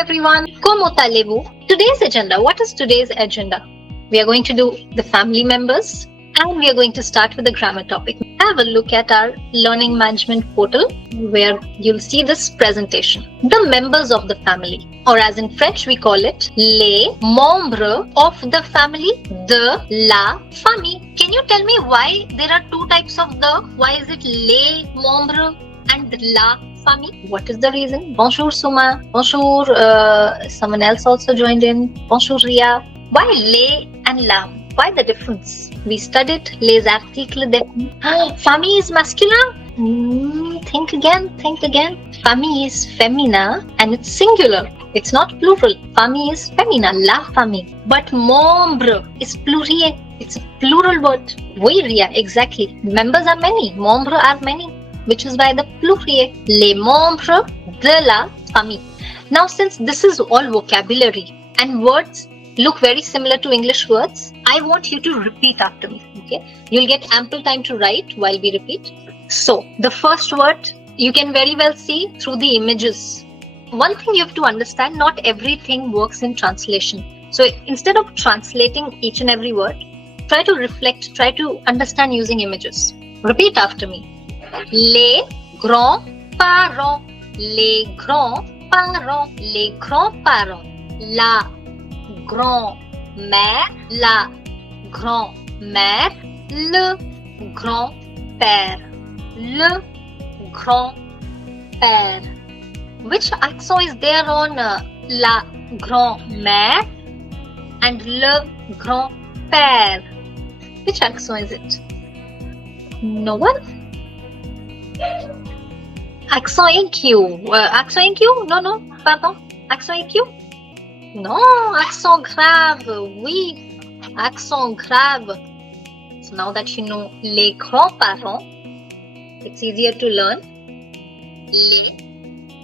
everyone. Comment allez-vous? Today's agenda. What is today's agenda? We are going to do the family members and we are going to start with the grammar topic. Have a look at our learning management portal where you'll see this presentation. The members of the family, or as in French we call it les membres of the family, the, la famille. Can you tell me why there are two types of the? Why is it les membres and la famille? What is the reason? Bonjour Suma. Bonjour. Someone else also joined in. Bonjour Ria. Why les and la? Why the difference? We studied les articles définis. Famille is masculine. Think again. Famille is femina and it's singular. It's not plural. Famille is femina, la famille. But membre is pluriel. It's a plural word. Oui, Ria, exactly. Members are many. Membres are many. Which is by the pluriel. Les membres de la famille. Now, since this is all vocabulary and words look very similar to English words, I want you to repeat after me. Okay? You'll get ample time to write while we repeat. So, the first word you can very well see through the images. One thing you have to understand, not everything works in translation. So, instead of translating each and every word, try to reflect, try to understand using images. Repeat after me. Les grands-parents, les grands-parents, les grands-parents, la grand-mère, la grand-mère, le grand-père, le grand-père. Which accent is there on la grand-mère and le grand-père? Which accent is it? No one? Accent aigu. Accent aigu? No, pardon. Accent aigu? No, accent grave. Oui, accent grave. So now that you know les grands-parents, it's easier to learn. Les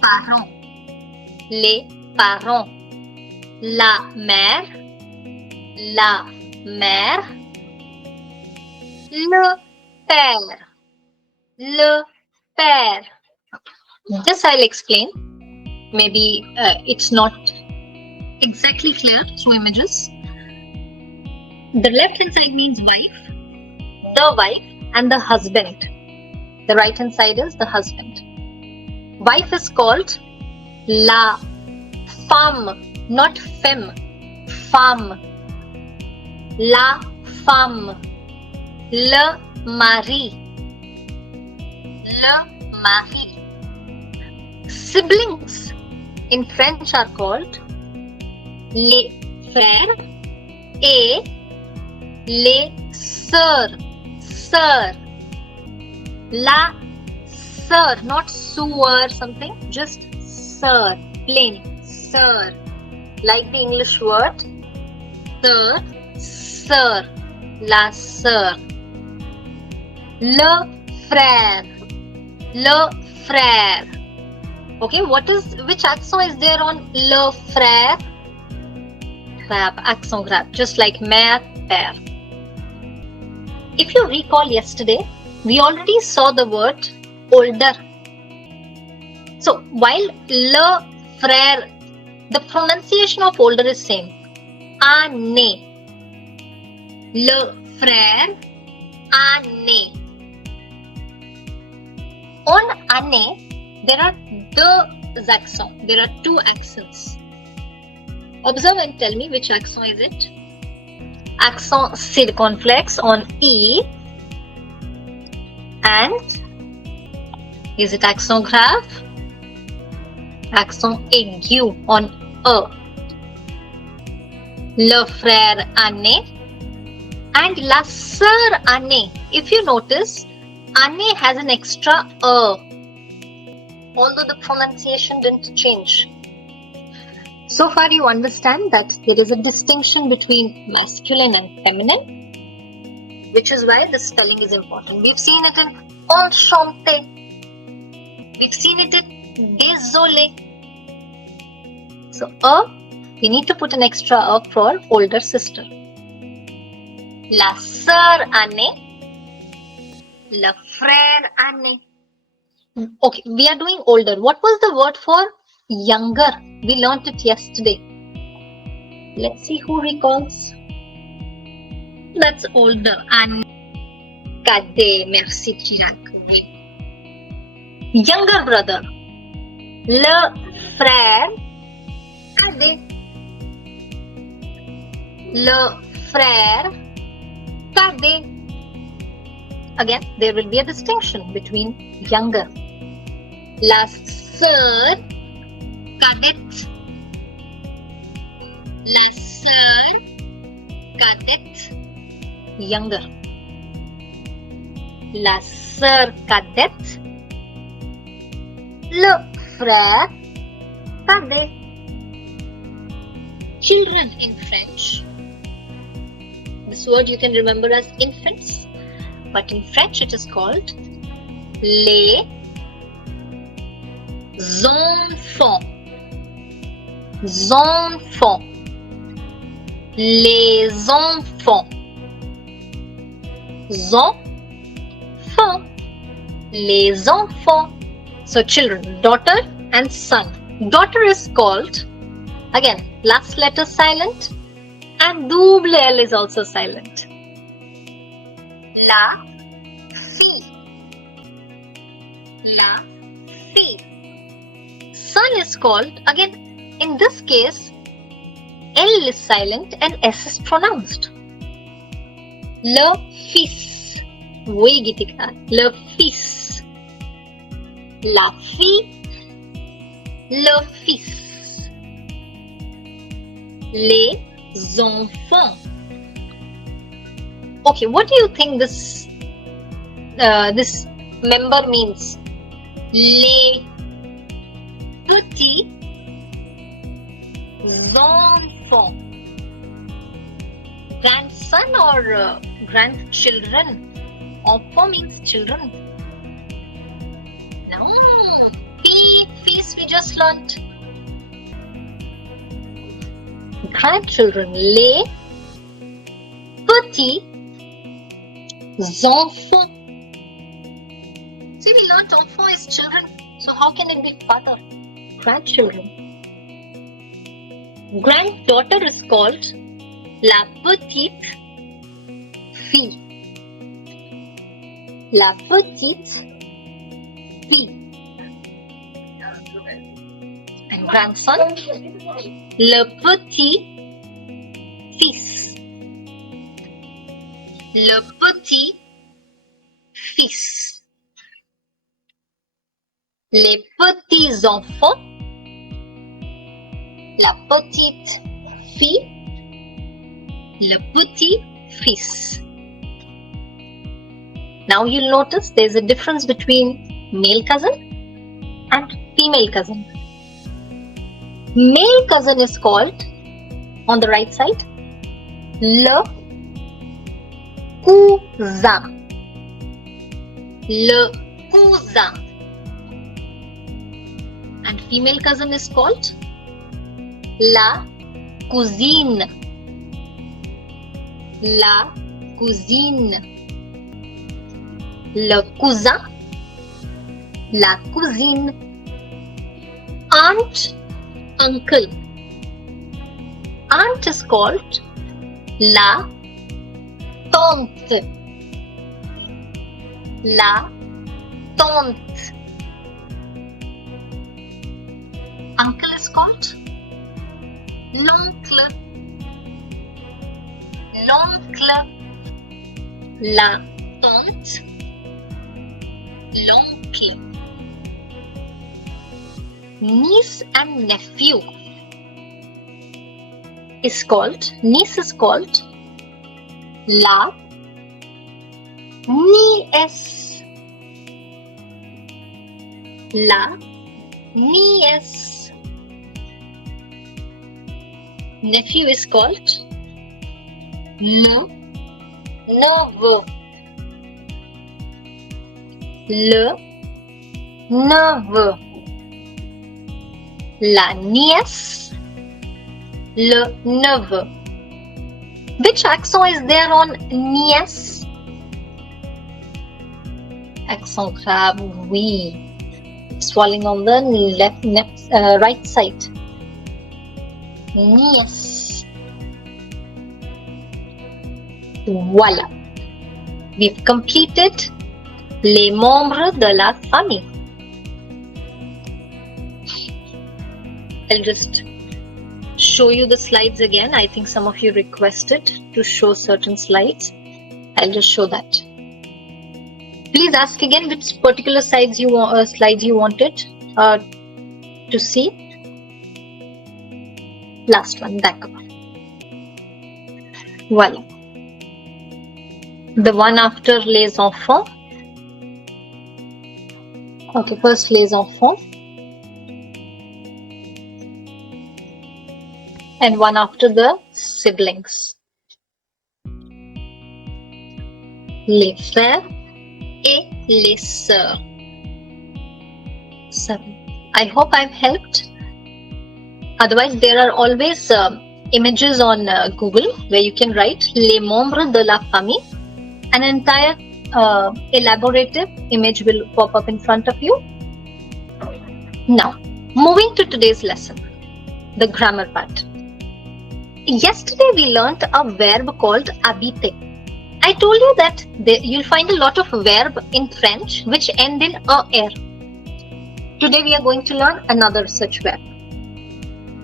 parents. Les parents. La mère. La mère. Le père. Le père. This I'll explain. Maybe it's not exactly clear through images. The left hand side means wife, the wife, and the husband. The right hand side is the husband. Wife is called la femme, not femme. Femme. La femme. Le mari. Le mari. Siblings in French are called les frères et les sœurs. Sœur. La sœur, not sœur something, just sœur, plain sœur. Like the English word sœur, sœur, la sœur. Le frère. Le frère. Okay, which accent is there on le frère? Grave, accent grave, just like mère, père. If you recall yesterday, we already saw the word older. So, while le frère, the pronunciation of older is same. Année. Le frère, année. On année, there are deux accents. There are two accents. Observe and tell me which accent is it. Accent circonflexe on E, and is it accent grave? Accent aigu on E. Le frère année and la sœur année. If you notice, année has an extra E, although the pronunciation didn't change. So far you understand that there is a distinction between masculine and feminine, which is why the spelling is important. We've seen it in enchanté. We've seen it in désolé. So, we need to put an extra E for older sister. La sœur année, le frère année. Okay, we are doing older. What was the word for Younger. We learnt it yesterday. Let's see who recalls. That's older. And cadet. Merci, Chirag. Younger brother. Le frère cadet. Le frère cadet. Again, there will be a distinction between younger. La sœur cadette. La sœur cadette. Younger. La sœur cadette. Le frère cadet. Children in French. This word you can remember as infants, but in French it is called les enfants. Enfants. Les enfants. Enfants. Les enfants. So children, daughter and son. Daughter is called, again, last letter silent and double L is also silent. La fille. La fille. Son is called, again, in this case, L is silent and S is pronounced. Le fils. वही गीत का. Le fils. La fille. Le fils. Les enfants. Okay, what do you think this member means? Les petits enfants. Grandson or grandchildren? Enfant means children. No. Fees we just learnt. Grandchildren. Les petits enfants. See, we learnt enfant is children. So how can it be father? Grandchildren. Granddaughter is called la petite fille. La petite fille. And grandson, le petit fils. Le petit fils. Les petits enfants, la petite fille, le petit fils. Now you'll notice there's a difference between male cousin and female cousin. Male cousin is called, on the right side, le cousin. Le cousin. And female cousin is called la cousine. La cousine. Le cousin, la cousine, aunt, uncle. Aunt is called la tante. La tante. Uncle is called l'oncle. L'oncle. La tante. L'oncle. Niece and nephew is called, niece is called la nièce. La nièce. Nephew is called le neveu. Le neveu. La nièce, le neveu. Which accent is there on nièce? Accent grave, oui. It's falling on the right side. Yes. Voila. We've completed les membres de la famille. I'll just show you the slides again. I think some of you requested to show certain slides. I'll just show that. Please ask again which particular slides you wanted to see. Last one, d'accord. Voilà. The one after les enfants. Okay, first les enfants. And one after the siblings. Les frères et les sœurs. 7. I hope I've helped. Otherwise, there are always images on Google where you can write les membres de la famille. An entire elaborative image will pop up in front of you. Now, moving to today's lesson, the grammar part. Yesterday we learnt a verb called habiter. I told you that you'll find a lot of verb in French which end in er. Today we are going to learn another such verb.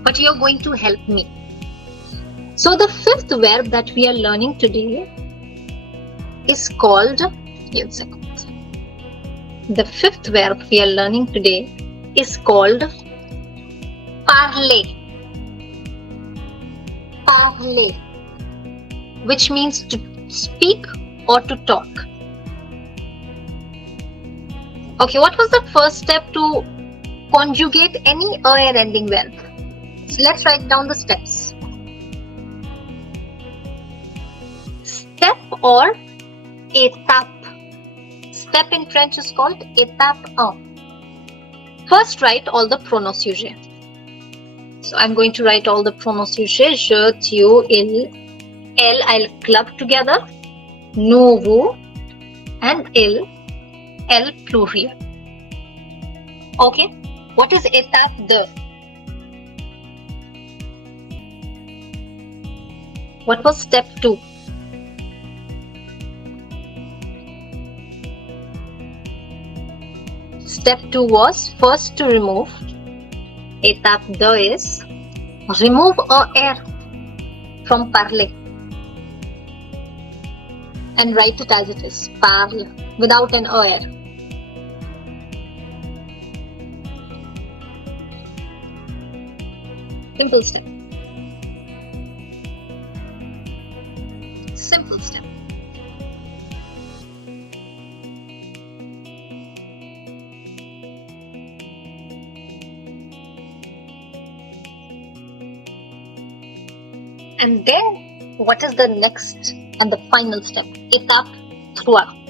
But you're going to help me. So the fifth verb that we are learning today is called, the fifth verb we are learning today is called parler. Parler, which means to speak or to talk. Okay, what was the first step to conjugate any er ending verb? So let's write down the steps. Step or étape. Step in French is called étape 1. First write all the pronoms sujets. So I'm going to write all the pronoms sujets. Je, tu, il, elle. I'll club together. Nous, vous, and il, elle pluriel. Okay. What is étape 2? What was step 2? Step 2 was first to remove. Étape 2 is remove er from parler and write it as it is, parle, without an er. Simple step. Simple step. And then, what is the next and the final step? Étape 3.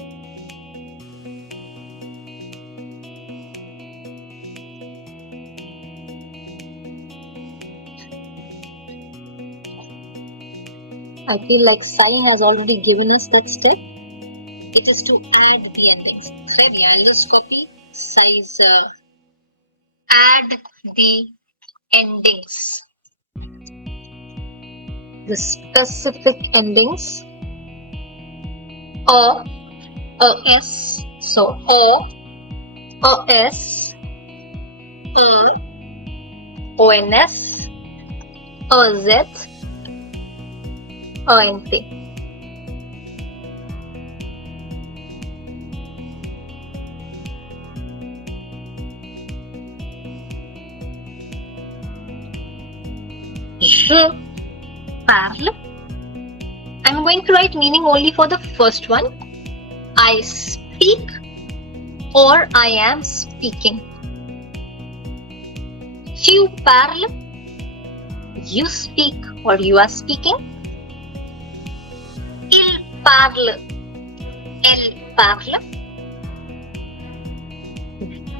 I feel like Sai has already given us that step. It is to add the endings. Très bien. I'll just copy Sai's add the endings. The specific endings s, so s, ons, oz, ont. Je parle. I'm going to write meaning only for the first one. I speak or I am speaking. Tu parles. You speak or you are speaking. Il parle. Elle parle.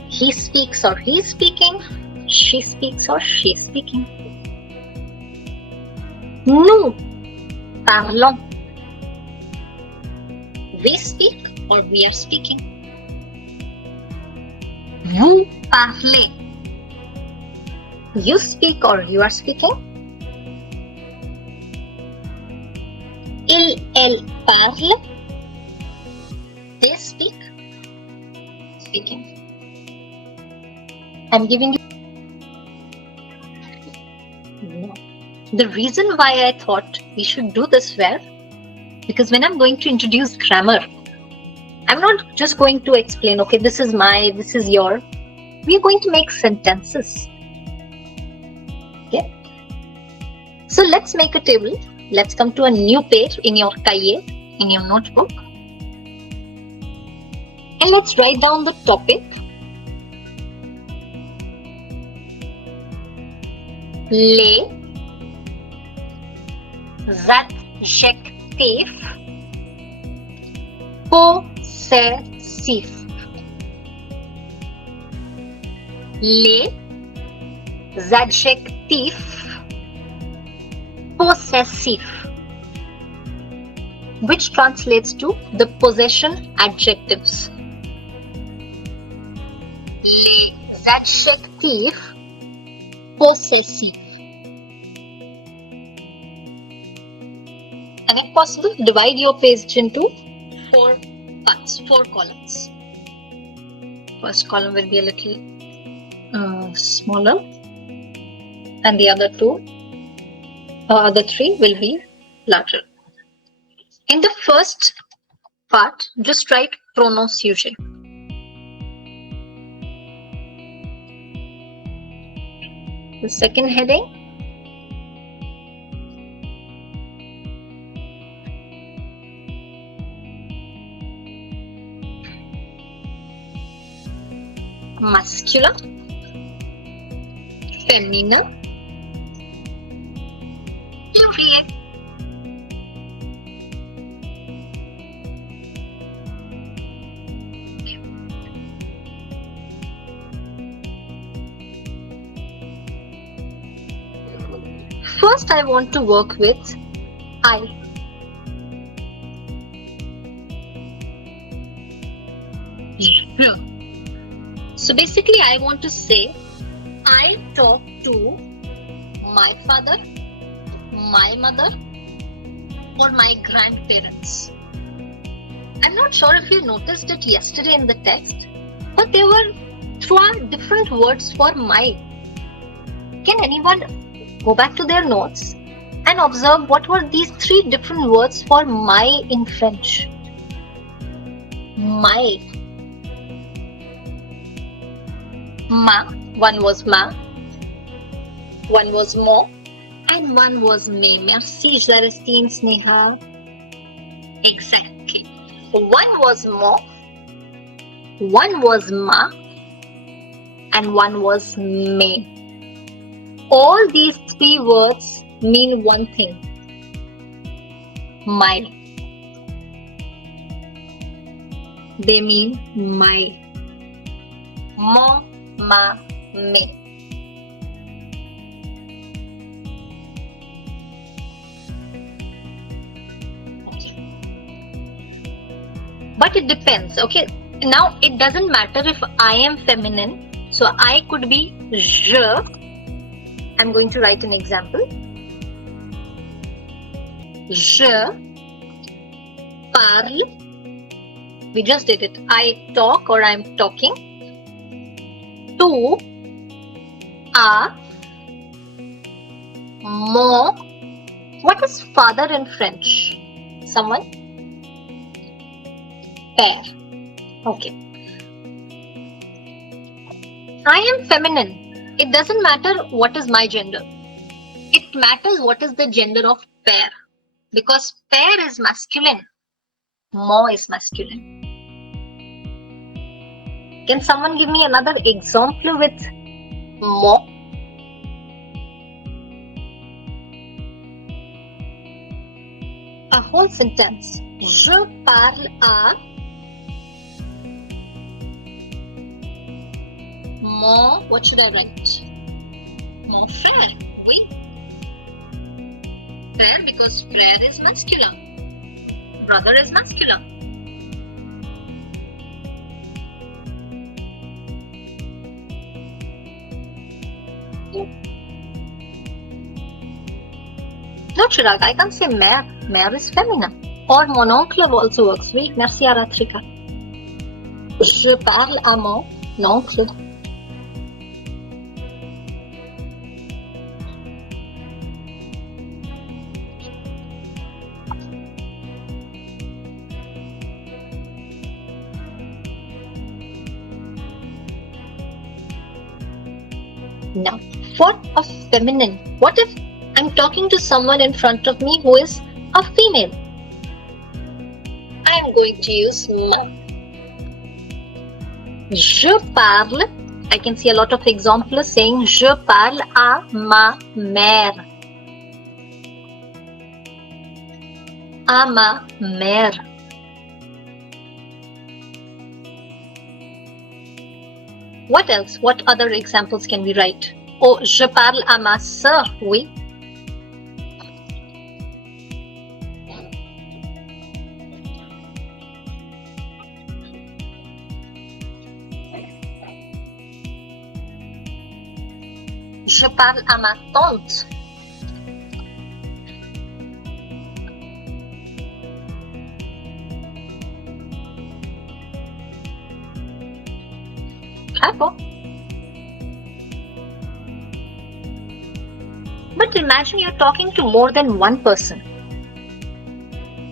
He speaks or he is speaking. She speaks or she is speaking. Nous parlons. We speak or we are speaking. Vous parler. You speak or you are speaking. Elle parle. They speak. Speaking. I'm giving you. No. The reason why I thought we should do this well, because when I'm going to introduce grammar, I'm not just going to explain, okay, this is my, this is your. We are going to make sentences. Okay. So let's make a table. Let's come to a new page in your cahier, in your notebook. And let's write down the topic. Les adjectifs possessifs. Les adjectifs possessifs, which translates to the possession adjectives. Les adjectifs possessifs. And if possible, divide your page into 4 parts, 4 columns. First column will be a little smaller, and the other 3 will be larger. In the first part, just write pronoms sujet. The second heading, masculine, feminine, pluriel. First, I want to work with I. So basically, I want to say, I talk to my father, my mother, or my grandparents. I'm not sure if you noticed it yesterday in the text, but there were 3 different words for my. Can anyone go back to their notes and observe what were these 3 different words for my in French? My. Ma. One was ma. One was mo. And one was me. Merci, Celestine, Sneha. Exactly. One was mo. One was ma. And one was me. All these 3 words mean one thing. My. They mean my. Mo, ma, me. But it depends, okay? Now, it doesn't matter if I am feminine. So, I could be je. I'm going to write an example. Je parle. We just did it. I talk or I'm talking. Tu as mon. What is father in French? Someone? Père. Okay. I am feminine. It doesn't matter what is my gender. It matters what is the gender of père. Because père is masculine. Mon is masculine. Can someone give me another example with mon? A whole sentence. Je parle à mon, what should I write? Mon frère, oui. Frère because frère is masculine. Brother is masculine. No, Chirag, I can't say mère. Mère is feminine. Or mon oncle also works. Oui, merci Aratrika. Je parle à mon oncle. Now, what of feminine? What if I'm talking to someone in front of me who is a female? I am going to use ma. Je parle. I can see a lot of examples saying je parle à ma mère. À ma mère. What else? What other examples can we write? Oh, je parle à ma sœur. Oui. Je parle à ma tante. Bravo. But imagine you're talking to more than one person.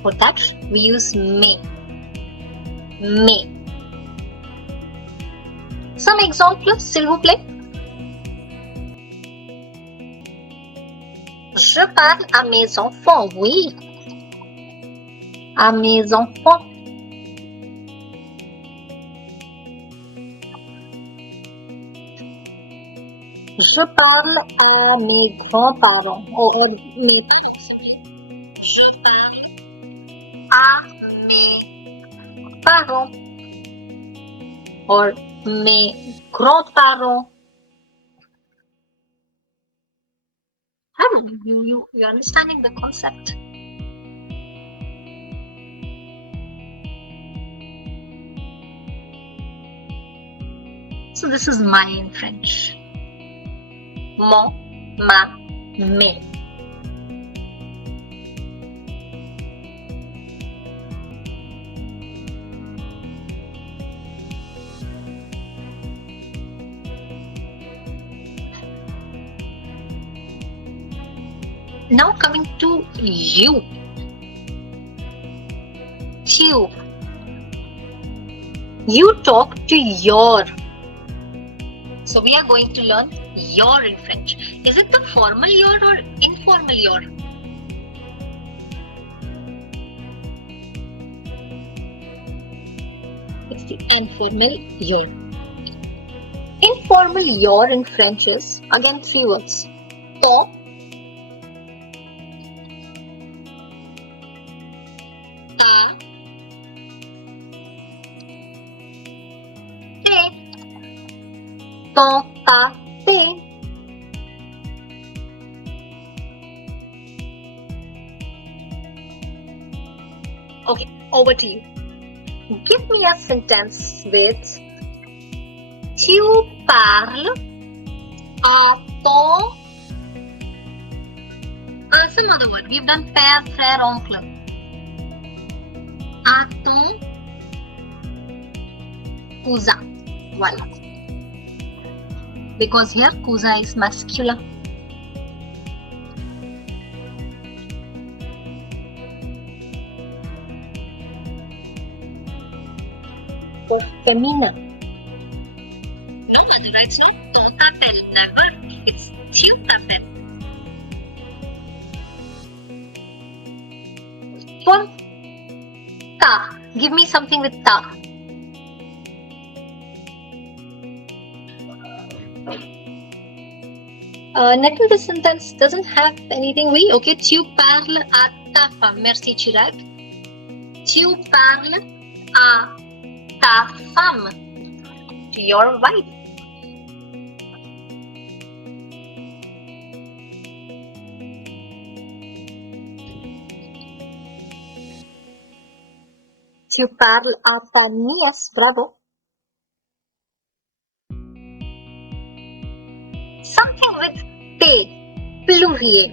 For that, we use mais. Mais. Some examples, s'il vous plaît. Je parle à mes enfants, oui. À mes enfants. Je parle à mes grands-parents. Mes parents. Je parle à mes parents. Or mes grands-parents. You're understanding the concept. So this is my in French. Mon, ma, mes. Now coming to you. You. You talk to your. So we are going to learn your in French. Is it the formal your or informal your? It's the informal your. Informal your in French is again 3 words. Ton, ta, te. Ton, ta, te. Okay, over to you. Give me a sentence with tu parles à ton. Some other word. We've done père, frère, oncle. À ton cousin. Voilà. Because here cousin is masculine. For feminine. No, Madhura, it's not ton t'appelle, never. It's tu t'appelle. For ta, give me something with ta. Nettle, this sentence doesn't have anything. Oui, okay. Tu parles à ta femme. Merci, Chirag. Tu parles à ta femme. To your wife. Tu parles à ta nièce. Bravo. Something with Te, pluriel.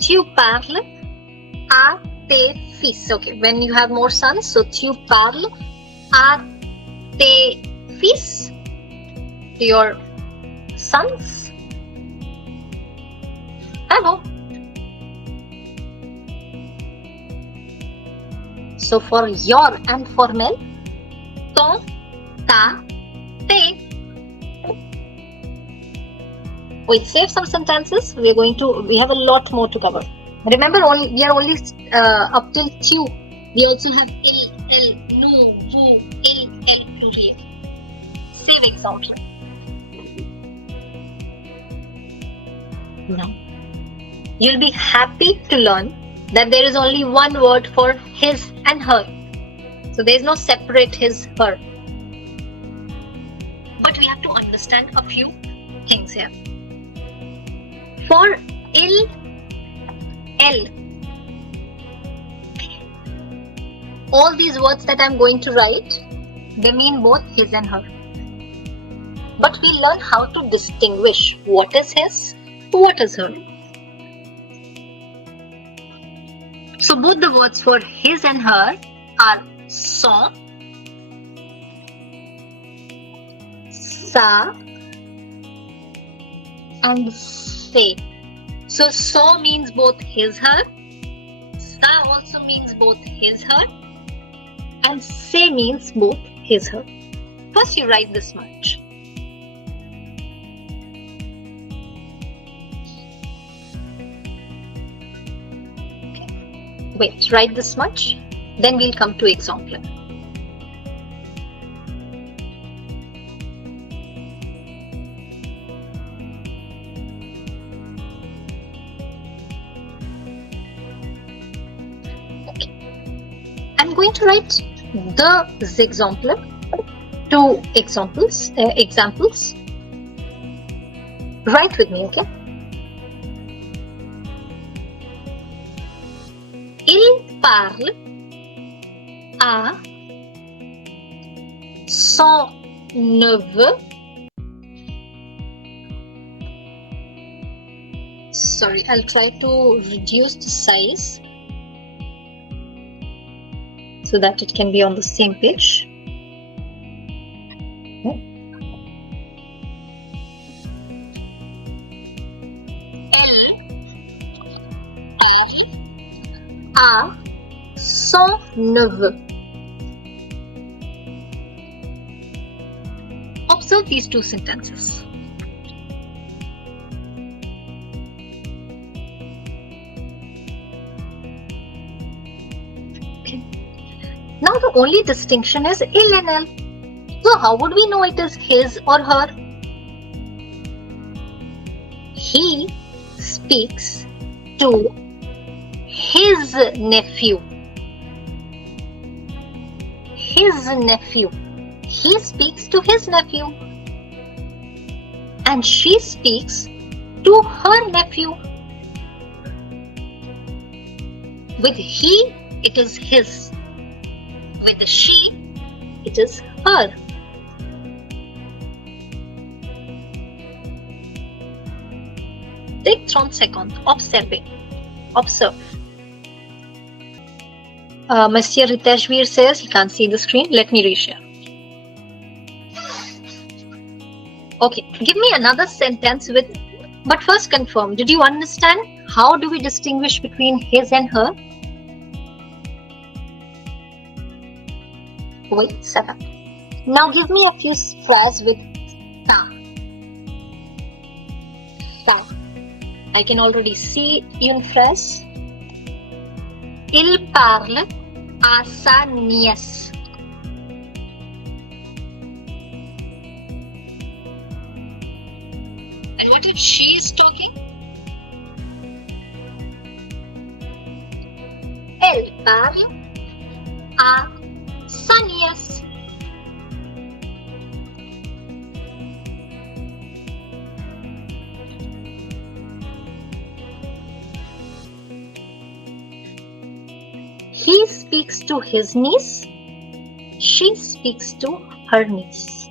Tu parles à tes fils. Okay, when you have more sons, so tu parles à tes fils, to your sons. Hello. So for your and for men, ton, ta, te. We save some sentences. We have a lot more to cover. Remember, we are only up till tu. We also have il, elle, nous, vous, il, elle, pluriel. Save example. Now, you'll be happy to learn that there is only one word for his and her. So there is no separate his, her. But we have to understand a few things here. For il, elle, all these words that I'm going to write, they mean both his and her. But we learn how to distinguish what is his, what is her. So both the words for his and her are son, sa, and se. So so means both his, her. Sa also means both his, her. And se means both his, her. First you write this much. Wait, write this much. Then we'll come to example. I'm going to write the example, two examples. Write with me, okay? Il parle à son neveu. Sorry, I'll try to reduce the size so that it can be on the same page. À son neveu. Observe these two sentences. Okay. Now the only distinction is il and elle. So how would we know it is his or her? He speaks to his nephew. His nephew. He speaks to his nephew. And she speaks to her nephew. With he, it is his. With the she, it is her. Take 30 seconds. Observe. Mr. Riteshveer says he can't see the screen. Let me reshare. Okay, give me another sentence with, but first confirm. Did you understand how do we distinguish between his and her? Wait, 7. Now give me a few phrases with ta. Ta. I can already see une phrase. Il parle à sa nièce. And what if she is talking? Elle parle à sa nièce. He speaks to his niece. She speaks to her niece.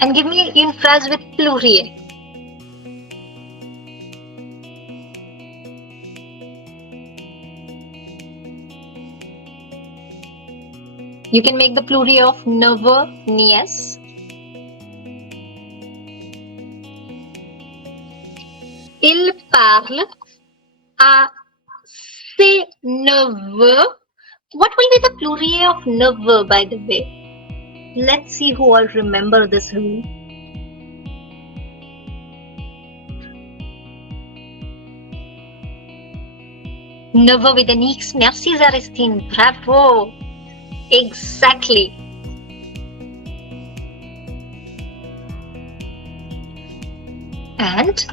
And give me une phrase with pluriel. You can make the pluriel of neveu, nièce. Il parle à ses neveux. What will be the pluriel of neveu, by the way? Let's see who all remember this rule. Neveu with an X. Merci, Zarestine. Bravo. Exactly. And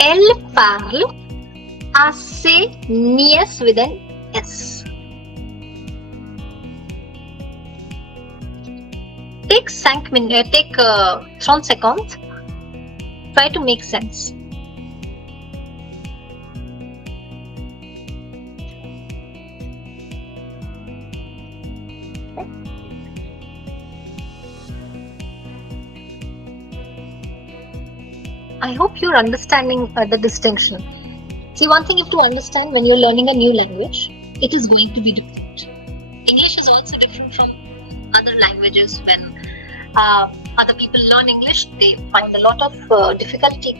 elle parle à ses nièces with an S. Take 30 seconds. Try to make sense. I hope you're understanding the distinction. See, one thing you have to understand when you're learning a new language, it is going to be different. English is also different from other languages. When other people learn English, they find a lot of difficulty.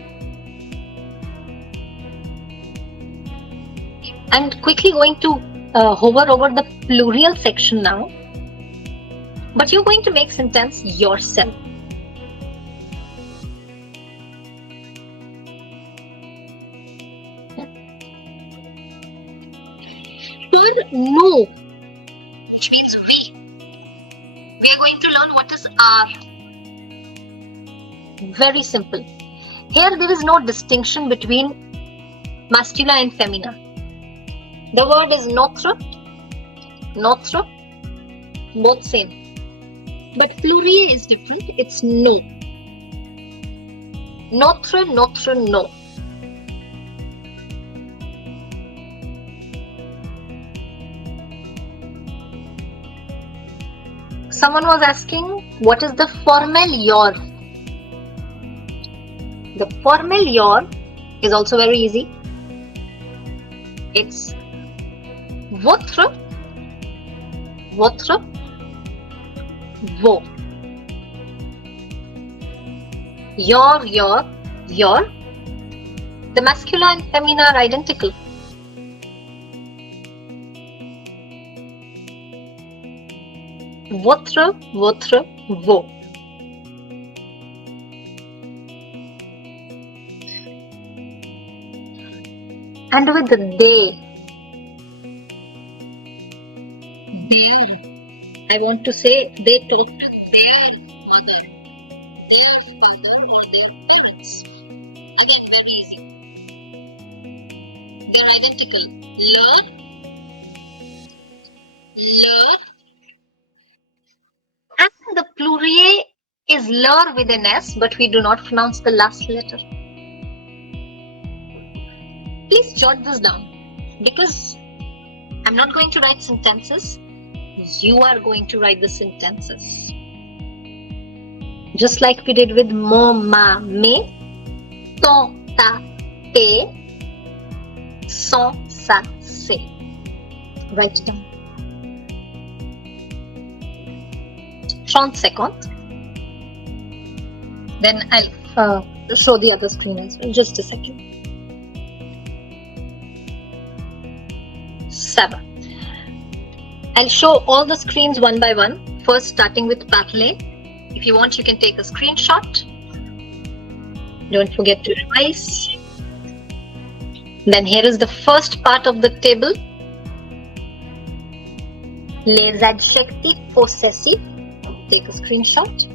I'm quickly going to hover over the plurial section now, but you're going to make sentence yourself. Nous, which means we are going to learn what is our. Very simple. Here there is no distinction between masculine and femina. The word is notre, both same. But pluriel is different. It's no. Notre, no. Someone was asking, what is the formel your? The formel your is also very easy. It's votre, vos. Your. The masculine and feminine are identical. Votre, vos. And with the they, their, I want to say they talk to their mother, their father, or their parents. Again, very easy. They're identical. Leur, and the pluriel is leur with an S, but we do not pronounce the last letter. Please jot this down, because I'm not going to write sentences. You are going to write the sentences. Just like we did with mon, ma, me, ton, ta, te, son, sa, se. Write it down. 30 seconds. Then I'll show the other screen as well. Just a second. 7. I'll show all the screens one by one. First, starting with parler. If you want, you can take a screenshot. Don't forget to revise. Then here is the first part of the table. Les adjectifs possessifs. Take a screenshot.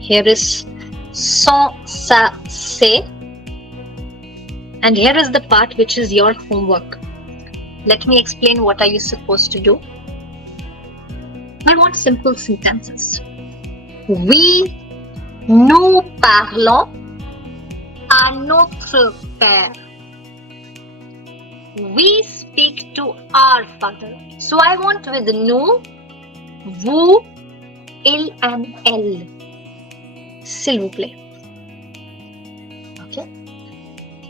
Here is son, sa, se. And here is the part which is your homework. Let me explain what are you supposed to do. I want simple sentences. Nous parlons à notre père. We speak to our father. So I want with nous, vous, il and L. S'il vous plaît. Okay.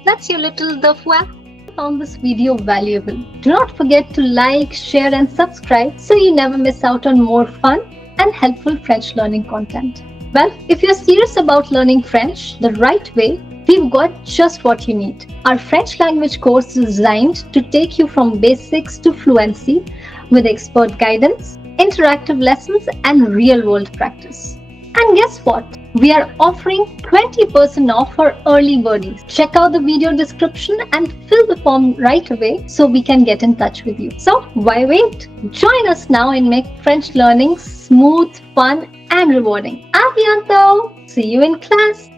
That's your little devoir. Found this video valuable. Do not forget to like, share and subscribe so you never miss out on more fun and helpful French learning content. Well, if you're serious about learning French the right way, we've got just what you need. Our French language course is designed to take you from basics to fluency with expert guidance, interactive lessons and real-world practice. And guess what? We are offering 20% off for early birdies. Check out the video description and fill the form right away so we can get in touch with you. So why wait? Join us now and make French learning smooth, fun and rewarding. À bientôt! See you in class!